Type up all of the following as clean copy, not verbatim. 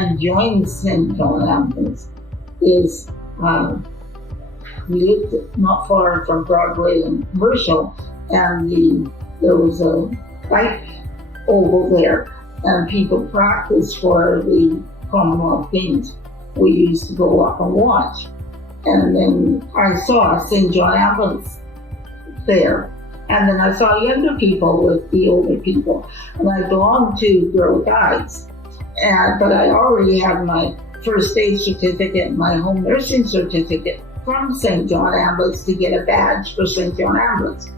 I joined St. John Ambulance is we lived not far from Broadway and Commercial, and there was a bike oval there, and people practiced for the Commonwealth Games. We used to go up and watch, and then I saw St. John Ambulance there, and then I saw younger people with the older people, and I belonged to Girl Guides, but I already had my first aid certificate, my home nursing certificate from St. John Ambulance to get a badge for St. John Ambulance.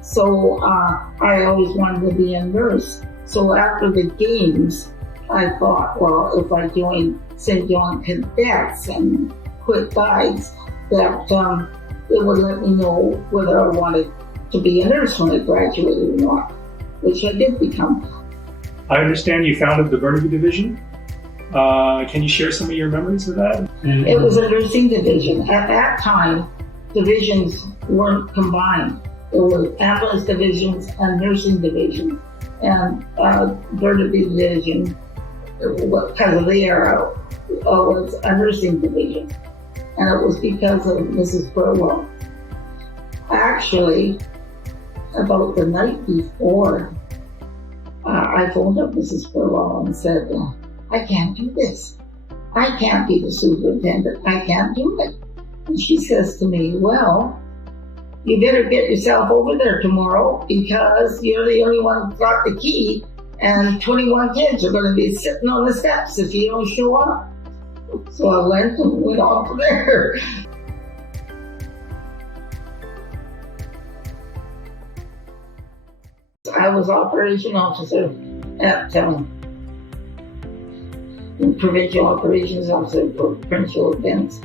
So I always wanted to be a nurse. So after the games, I thought, well, if I join St. John Cadets and quit Guides, that it would let me know whether I wanted to be a nurse when I graduated or not, which I did become. I understand you founded the Burnaby Division. Can you share some of your memories of that? It was a nursing division. At that time, divisions weren't combined. There were ambulance divisions and nursing divisions. And Burnaby Division, because of the era, was a nursing division. And it was because of Mrs. Burwell. Actually, about the night before, I phoned up Mrs. Burwell and said, I can't do this. I can't be the superintendent. I can't do it. And she says to me, well, you better get yourself over there tomorrow because you're the only one who got the key, and 21 kids are going to be sitting on the steps if you don't show up. So I went off there. I was operation officer at provincial operations officer for provincial events.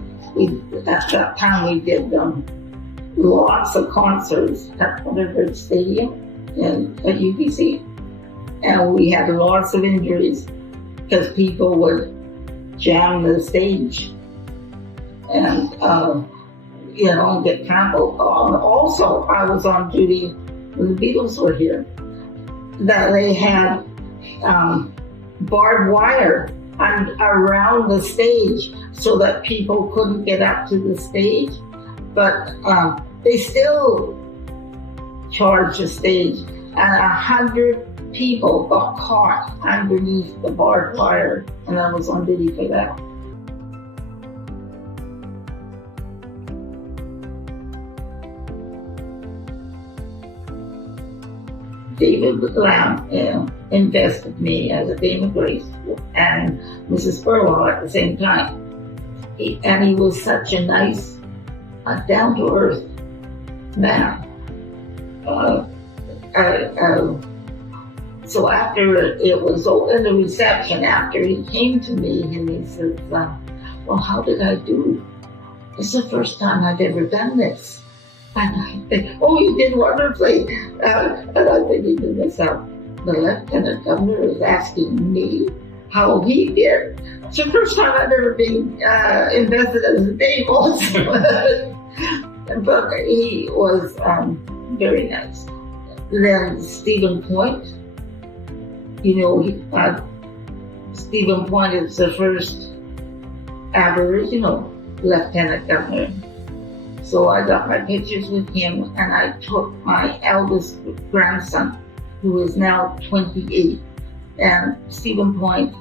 At that time we did lots of concerts at Thunderbird Stadium and at UBC, and we had lots of injuries because people would jam the stage and get trampled on. Also, I was on duty when the Beatles were here, that they had barbed wire around the stage so that people couldn't get up to the stage, but they still charged the stage, and 100 people got caught underneath the barbed wire, and I was on duty for that. David Lamb invested me as a Dame of Grace and Mrs. Burwell at the same time. And he was such a nice, down-to-earth man. So after it was in the reception, after he came to me and he said, well, how did I do? It's the first time I've ever done this. And I think, oh, you did wonderfully. And I'm thinking to myself, the Lieutenant Governor is asking me how he did. It's the first time I've ever been invested as a Dame also. But he was very nice. Then Stephen Point, Stephen Point is the first Aboriginal Lieutenant Governor. So I got my pictures with him, and I took my eldest grandson, who is now 28, and Stephen Point,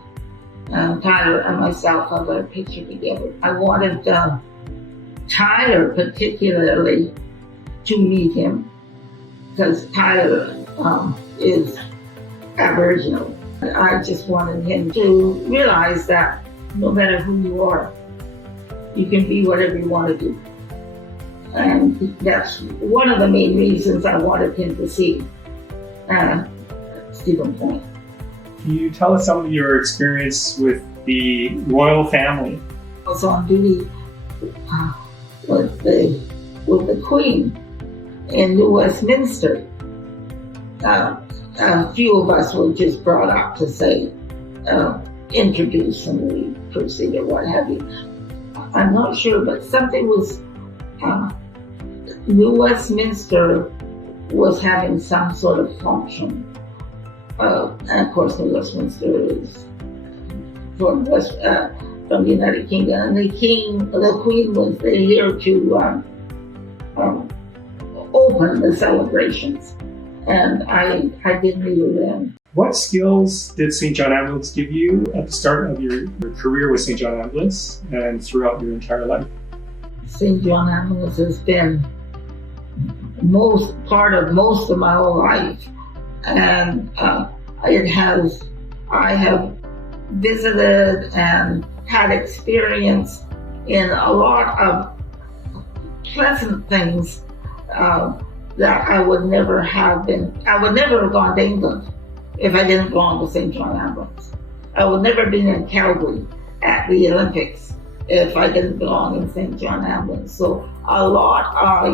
Tyler, and myself have got a picture together. I wanted Tyler particularly to meet him, because Tyler is Aboriginal. I just wanted him to realize that no matter who you are, you can be whatever you want to do. And that's one of the main reasons I wanted him to see Stephen Point. Can you tell us some of your experience with the royal family? I was on duty with the Queen in New Westminster. A few of us were just brought up to say, introduce, and we proceeded, what have you. I'm not sure, but something was, New Westminster was having some sort of function. And of course, New Westminster is from from the United Kingdom, and the Queen was there here to open the celebrations, and I did meet her then. What skills did St. John Ambulance give you at the start of your career with St. John Ambulance and throughout your entire life? St. John Ambulance has been part of most of my whole life, and I have visited and had experience in a lot of pleasant things that I would never have gone to England if I didn't belong to St. John Ambulance. I would never have been in Calgary at the Olympics if I didn't belong in St. John Ambulance. So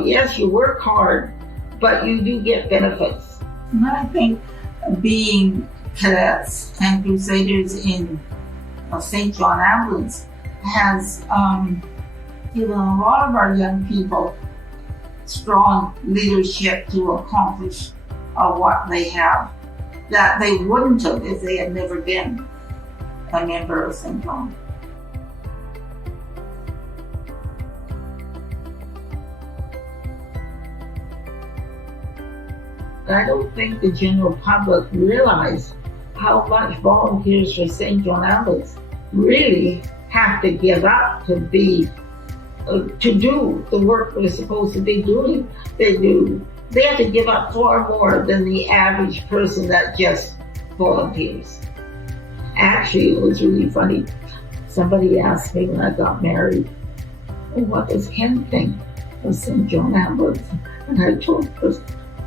yes, you work hard, but you do get benefits. And I think being cadets and crusaders in St. John Ambulance has given a lot of our young people strong leadership to accomplish what they have that they wouldn't have if they had never been a member of St. John. I don't think the general public realize how much volunteers for St. John Ambulance really have to give up to do the work they're supposed to be doing. They have to give up far more than the average person that just volunteers. Actually, it was really funny. Somebody asked me when I got married, what does Ken think of St. John Ambulance? And I told her,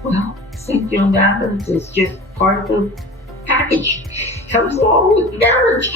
well, St. John Ambulance is just part of the package. Comes along with marriage.